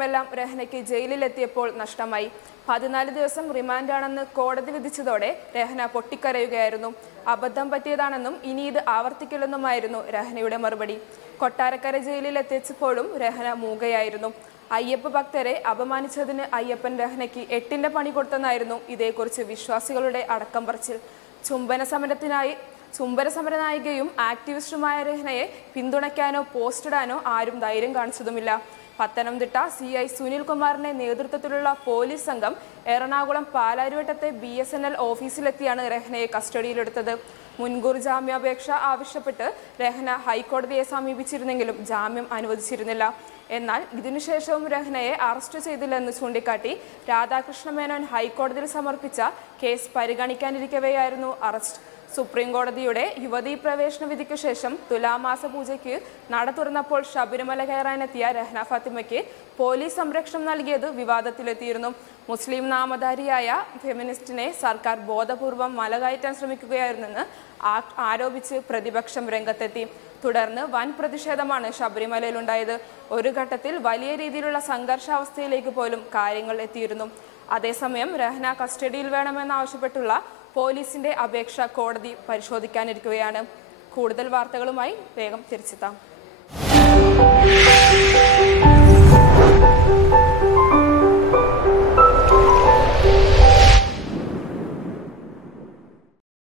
നേരമെല്ലാം രഹ്നയ്ക്ക് ജയിലിലെത്തിയപ്പോൾ നഷ്ടമായി. 14 ദിവസം റിമാൻഡാണെന്ന് കോടതി വിധിച്ചതോടെ രഹ്ന പൊട്ടിക്കരയുകയായിരുന്നു. അബദ്ധം പറ്റിയതാണെന്നും ഇനി ഇത് ആവർത്തിക്കില്ലെന്നുമായിരുന്നു രഹ്നയുടെ മറുപടി. കൊട്ടാരക്കര ജയിലിൽ എത്തിച്ചപ്പോഴും രഹ്ന മൂകയായിരുന്നു. അയ്യപ്പ ഭക്തരെ അപമാനിച്ചതിന് അയ്യപ്പൻ രഹ്നയ്ക്ക് 8ന്റെ പണി കൊടുത്തെന്നായിരുന്നു ഇതേക്കുറിച്ച് വിശ്വാസികളുടെ അടക്കം പറച്ചിൽ. ചുംബന സമര നായികയും ആക്ടിവിസ്റ്റുമായ രഹ്നയെ പിന്തുണയ്ക്കാനോ പോസ്റ്റിടാനോ ആരും ധൈര്യം കാണിച്ചതുമില്ല. പത്തനംതിട്ട CI സുനിൽകുമാറിന്റെ നേതൃത്വത്തിലുള്ള പോലീസ് സംഘം എറണാകുളം പാലാരിവട്ടത്തെ BSNL ഓഫീസിലെത്തിയാണ് രഹ്നയെ കസ്റ്റഡിയിലെടുത്തത്. മുൻകൂർ ജാമ്യാപേക്ഷ ആവശ്യപ്പെട്ട് രഹ്ന ഹൈക്കോടതിയെ സമീപിച്ചിരുന്നെങ്കിലും ജാമ്യം അനുവദിച്ചിരുന്നില്ല. എന്നാൽ ഇതിനുശേഷവും രഹ്നയെ അറസ്റ്റ് ചെയ്തില്ലെന്ന് ചൂണ്ടിക്കാട്ടി രാധാകൃഷ്ണ മേനോൻ ഹൈക്കോടതിയിൽ സമർപ്പിച്ച കേസ് പരിഗണിക്കാനിരിക്കവെയായിരുന്നു അറസ്റ്റ്. സുപ്രീം കോടതിയുടെ യുവതീ പ്രവേശന വിധിക്ക് ശേഷം തുലാമാസ പൂജയ്ക്ക് നട തുറന്നപ്പോൾ ശബരിമല കയറാനെത്തിയ രഹ്ന ഫാത്തിമയ്ക്ക് പോലീസ് സംരക്ഷണം നൽകിയത് വിവാദത്തിലെത്തിയിരുന്നു. മുസ്ലിം നാമധാരിയായ ഫെമിനിസ്റ്റിനെ സർക്കാർ ബോധപൂർവം മലകയറ്റാൻ ശ്രമിക്കുകയായിരുന്നെന്ന് ആരോപിച്ച് പ്രതിപക്ഷം രംഗത്തെത്തി. തുടർന്ന് വൻ പ്രതിഷേധമാണ് ശബരിമലയിലുണ്ടായത്. ഒരു ഘട്ടത്തിൽ വലിയ രീതിയിലുള്ള സംഘർഷാവസ്ഥയിലേക്ക് പോലും കാര്യങ്ങൾ എത്തിയിരുന്നു. അതേസമയം രഹ്ന കസ്റ്റഡിയിൽ വേണമെന്നാവശ്യപ്പെട്ടുള്ള പോലീസിന്റെ അപേക്ഷ കോടതി പരിശോധിക്കാനിരിക്കുകയാണ്. കൂടുതൽ വാർത്തകളുമായി വേഗം തിരിച്ചെത്താം.